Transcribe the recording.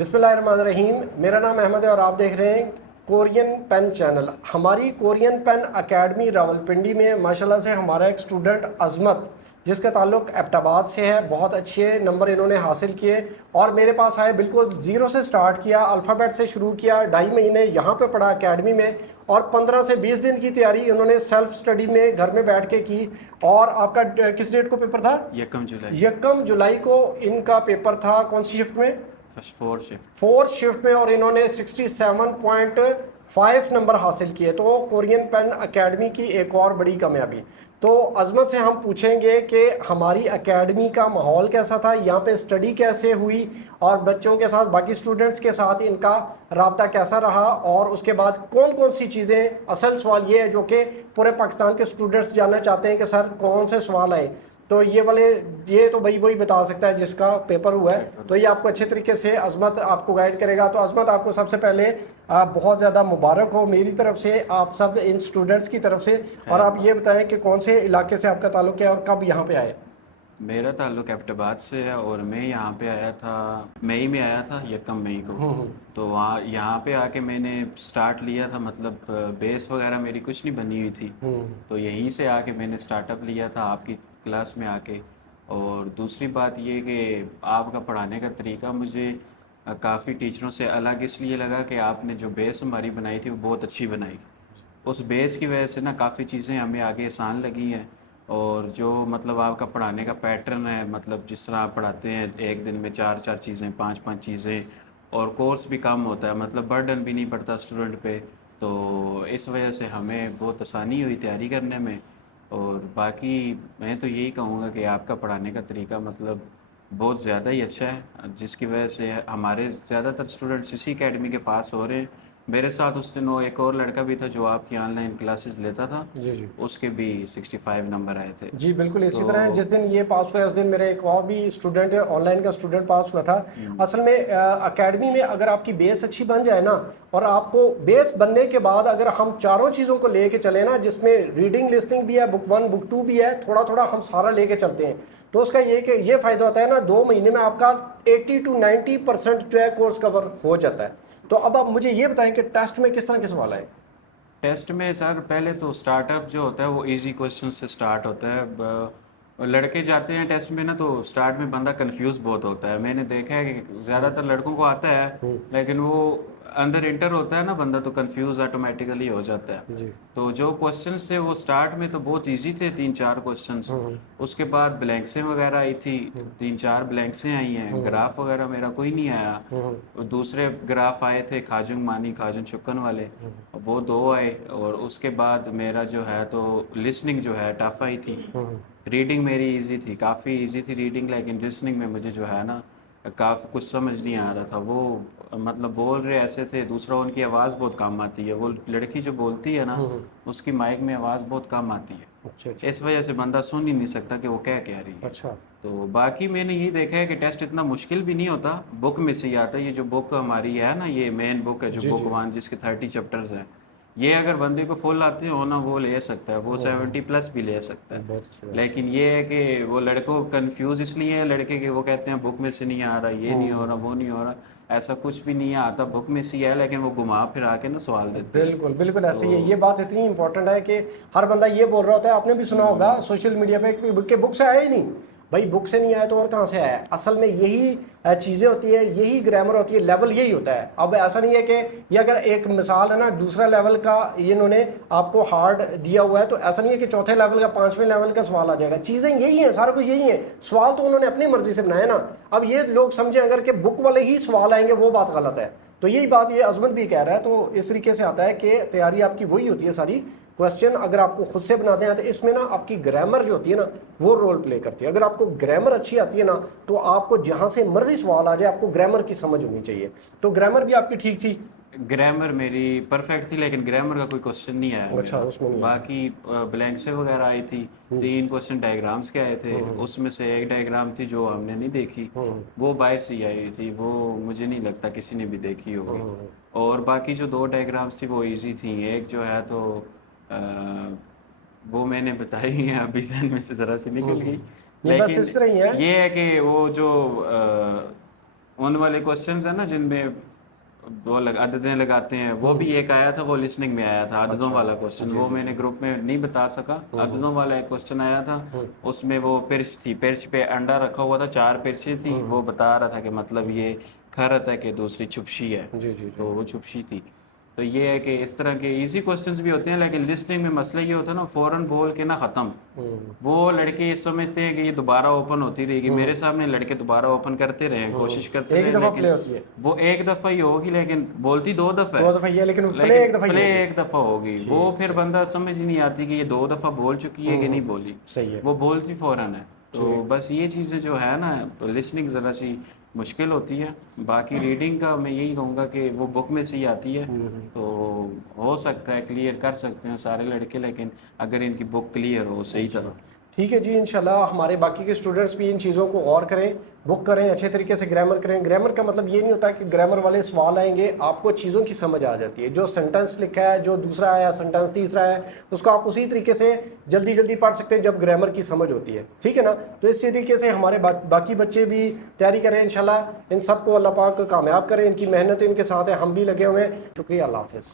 बिस्मिल्लाहिर्रहमानिर्रहीम। मेरा नाम अहमद है और आप देख रहे हैं कोरियन पेन चैनल। हमारी कोरियन पेन एकेडमी रावलपिंडी में माशाल्लाह से हमारा एक स्टूडेंट अज़मत, जिसका ताल्लुक़ एबटाबाद से है, बहुत अच्छे नंबर इन्होंने हासिल किए और मेरे पास आए। बिल्कुल ज़ीरो से स्टार्ट किया, अल्फ़ाबेट से शुरू किया, 2.5 महीने यहाँ पे पढ़ा एकेडमी में और 15 से 20 दिन की तैयारी इन्होंने सेल्फ स्टडी में घर में बैठ के की। और आपका किस डेट को पेपर था? 1 जुलाई को इनका पेपर था। कौन सी शिफ्ट में? फोर्थ शिफ्ट में। और इन्होंने 67.5 नंबर हासिल किए। तो कोरियन पेन एकेडमी की एक और बड़ी कामयाबी। तो अजमत से हम पूछेंगे कि हमारी एकेडमी का माहौल कैसा था, यहाँ पे स्टडी कैसे हुई और बच्चों के साथ, बाकी स्टूडेंट्स के साथ इनका राब्ता कैसा रहा, और उसके बाद कौन कौन सी चीज़ें। असल सवाल ये है जो कि पूरे पाकिस्तान के स्टूडेंट्स जानना चाहते हैं कि सर कौन से सवाल आए। तो ये तो भाई वही बता सकता है जिसका पेपर हुआ है। तो ये आपको अच्छे तरीके से अजमत आपको गाइड करेगा। तो अजमत, आपको सबसे पहले बहुत ज़्यादा मुबारक हो मेरी तरफ से, आप सब इन स्टूडेंट्स की तरफ से। और आप ये बताएं कि कौन से इलाके से आपका ताल्लुक़ है और कब यहाँ पे आए? मेरा ताल्लुक़ एबटाबाद से है और मैं यहाँ पे आया था, मई में आया था, 1 मई को। तो वहाँ यहाँ पे आके मैंने स्टार्ट लिया था, मतलब बेस वगैरह मेरी कुछ नहीं बनी हुई थी। तो यहीं से आके मैंने स्टार्टअप लिया था आपकी क्लास में आके। और दूसरी बात ये कि आपका पढ़ाने का तरीका मुझे काफ़ी टीचरों से अलग इसलिए लगा कि आपने जो बेस हमारी बनाई थी वो बहुत अच्छी बनाई। उस बेस की वजह से ना काफ़ी चीज़ें हमें आगे आसान लगी हैं। और जो मतलब आपका पढ़ाने का पैटर्न है, मतलब जिस तरह आप पढ़ाते हैं एक दिन में 4-4 चीज़ें, 5-5 चीज़ें, और कोर्स भी कम होता है, मतलब बर्डन भी नहीं पड़ता स्टूडेंट पे। तो इस वजह से हमें बहुत आसानी हुई तैयारी करने में। और बाकी मैं तो यही कहूँगा कि आपका पढ़ाने का तरीका मतलब बहुत ज़्यादा ही अच्छा है, जिसकी वजह से हमारे ज़्यादातर स्टूडेंट्स इसी एकेडमी के पास हो रहे हैं। मेरे साथ उस दिन वो एक और लड़का भी था जो आपकी ऑनलाइन क्लासेस लेता था, जी जी उसके भी 65 नंबर आए थे। जी, बिल्कुल इसी तो तरह जिस दिन ये पास हुआ है उस दिन मेरे एक और भी स्टूडेंट है, ऑनलाइन का स्टूडेंट पास हुआ था। असल में एकेडमी में अगर आपकी बेस अच्छी बन जाए ना, और आपको बेस बनने के बाद अगर हम चारों चीज़ों को लेके चले ना, जिसमें रीडिंग लिसनिंग भी है, बुक 1 बुक 2 भी है, थोड़ा थोड़ा हम सारा लेके चलते हैं, तो उसका ये कि ये फ़ायदा होता है ना, 2 महीने में आपका 80 to 90% जो है कोर्स कवर हो जाता है। तो अब आप मुझे ये बताएं कि टेस्ट में किस तरह के सवाल आए? टेस्ट में सर पहले तो स्टार्टअप जो होता है वो इजी क्वेश्चन से स्टार्ट होता है। लड़के जाते हैं टेस्ट में ना, तो स्टार्ट में बंदा कंफ्यूज बहुत होता है। मैंने देखा है कि ज़्यादातर लड़कों को आता है, लेकिन वो अंदर इंटर होता है ना बंदा, तो कंफ्यूज ऑटोमेटिकली हो जाता है। जी। तो जो क्वेश्चंस थे वो स्टार्ट में तो बहुत इजी थे, 3-4 क्वेश्चंस। उसके बाद ब्लैंक्सें वगैरह आई थी, 3-4 ब्लैंक्सें आई हैं। ग्राफ वगैरह मेरा कोई नहीं आया। और दूसरे ग्राफ आए थे खाजुंग मानी खाजुंग चुक्कन वाले, वो 2 आए। और उसके बाद मेरा जो है तो लिसनिंग जो है टफ आई थी। रीडिंग मेरी इजी थी, काफ़ी इजी थी रीडिंग, लेकिन लिसनिंग में मुझे जो है ना काफ़ी कुछ समझ नहीं आ रहा था। वो मतलब बोल रहे ऐसे थे, दूसरा उनकी आवाज़ बहुत कम आती है। वो लड़की जो बोलती है ना, उसकी माइक में आवाज़ बहुत कम आती है। अच्छा अच्छा इस वजह से बंदा सुन ही नहीं सकता कि वो क्या रही है। अच्छा। तो बाकी मैंने ये देखा है कि टेस्ट इतना मुश्किल भी नहीं होता, बुक में से ही आता है। ये जो बुक हमारी है ना, ये मेन बुक है जो जी बुक जी। 1 जिसके 30 चैप्टर्स हैं, ये अगर बंदे को फुल आते हो ना वो ले सकता है, वो 70+ भी ले सकता है। बहुत अच्छी बात लेकिन ये है कि वो लड़कों कंफ्यूज इसलिए है लड़के के, वो कहते हैं बुक में से नहीं आ रहा, ये नहीं हो रहा, वो नहीं हो रहा। ऐसा कुछ भी नहीं है, आता बुक में से ही है, लेकिन वो घुमा फिरा के ना सवाल है। देते हैं। बिल्कुल बिल्कुल ऐसे ही है। तो ये बात इतनी इंपॉर्टेंट है कि हर बंदा ये बोल रहा होता है, आपने भी सुना होगा सोशल मीडिया पे कि बुक से आया ही नहीं। भाई बुक से नहीं आया तो और कहाँ से आया? असल में यही चीज़ें होती है, यही ग्रामर होती है, लेवल यही होता है। अब ऐसा नहीं है कि ये अगर एक मिसाल है ना, दूसरा लेवल का ये इन्होंने आपको हार्ड दिया हुआ है, तो ऐसा नहीं है कि चौथे लेवल का 5वें लेवल का सवाल आ जाएगा। चीज़ें यही हैं, सारा कुछ यही है। सवाल तो उन्होंने अपनी मर्जी से बनाया ना। अब ये लोग समझें अगर कि बुक वाले ही सवाल आएंगे, वो बात गलत है। तो यही बात ये अजमत भी कह रहा है। तो इस तरीके से आता है कि तैयारी आपकी वही होती है सारी। क्वेश्चन अगर आपको खुद से बनाते हैं तो इसमें ना आपकी ग्रामर जो होती है ना, वो रोल प्ले करती है। अगर आपको ग्रामर अच्छी आती है ना, तो आपको जहां से मर्जी सवाल आ जाए, आपको ग्रामर की समझ होनी चाहिए। तो ग्रामर भी आपकी ठीक थी? ग्रामर मेरी परफेक्ट थी, लेकिन ग्रामर का कोई क्वेश्चन नहीं आया अच्छा, मेरा। उसमें नहीं आया। बाकी ब्लैंक से वगैरह आई थी, 3 क्वेश्चन डायग्राम्स के आए थे। उसमें से एक डायग्राम थी जो हमने नहीं देखी, वो बाहर से ही आई थी, वो मुझे नहीं लगता किसी ने भी देखी होगी। और बाकी जो 2 डायग्राम्स थी वो इजी थी। एक जो है तो अ, वो मैंने बताई है, अभी जहन में से ज़रा सी निकल गई। नहीं, बस लेकिन इस तरह ही है। ये है कि वो जो उन वाले क्वेश्चंस है ना जिनमें वो अददें लगाते हैं, वो भी एक आया था, वो लिसनिंग में आया था अददों वाला क्वेश्चन, वो मैंने ग्रुप में नहीं बता सका। अददों वाला एक क्वेश्चन आया था, उसमें वो पिर्च थी, पिर्च पे अंडा रखा हुआ था, 4 पिर्चें थी, वो बता रहा था कि मतलब ये खरत है कि दूसरी छुपशी है, जी जी तो वो छुपशी थी। तो ये है कि इस तरह के इजी क्वेश्चंस भी होते हैं, लेकिन लिसनिंग में मसला ये होता है ना, फ़ौरन बोल के ना ख़त्म। वो लड़के ये समझते हैं कि ये दोबारा ओपन होती रहेगी, मेरे सामने लड़के दोबारा ओपन करते रहे, कोशिश करते एक ही रहे, दफ़ा प्ले होती लेकिन है, वो एक दफ़ा ही होगी, लेकिन बोलती 2 दफ़ा 2 है, दफ़ा ये, लेकिन प्ले लेकिन एक दफ़ा ही प्ले होगी। एक दफ़ा होगी। वो फिर बंदा समझ ही नहीं आती कि ये 2 दफ़ा बोल चुकी है कि नहीं बोली, सही है। वो बोलती फ़ौरन है। तो बस ये चीज़ें जो है ना, लिसनिंग ज़रा सी मुश्किल होती है। बाकी रीडिंग का मैं यही कहूँगा कि वो बुक में से ही आती है, तो हो सकता है क्लियर कर सकते हैं सारे लड़के, लेकिन अगर इनकी बुक क्लियर हो सही तरह। ठीक है जी, इंशाल्लाह हमारे बाकी के स्टूडेंट्स भी इन चीज़ों को गौर करें, बुक करें, अच्छे तरीके से ग्रामर करें। ग्रामर का मतलब ये नहीं होता कि ग्रामर वाले सवाल आएंगे आपको चीज़ों की समझ आ जाती है, जो सेंटेंस लिखा है, जो दूसरा आया सेंटेंस, तीसरा है, उसको आप उसी तरीके से जल्दी जल्दी पढ़ सकते हैं जब ग्रामर की समझ होती है। ठीक है ना? तो इस तरीके से हमारे बाकी बच्चे भी तैयारी करें, इंशाल्लाह इन सबको अल्लाह पाक कामयाब करें, इनकी मेहनत इनके साथ है, हम भी लगे हुए हैं। शुक्रिया, अल्लाह हाफ़िज़।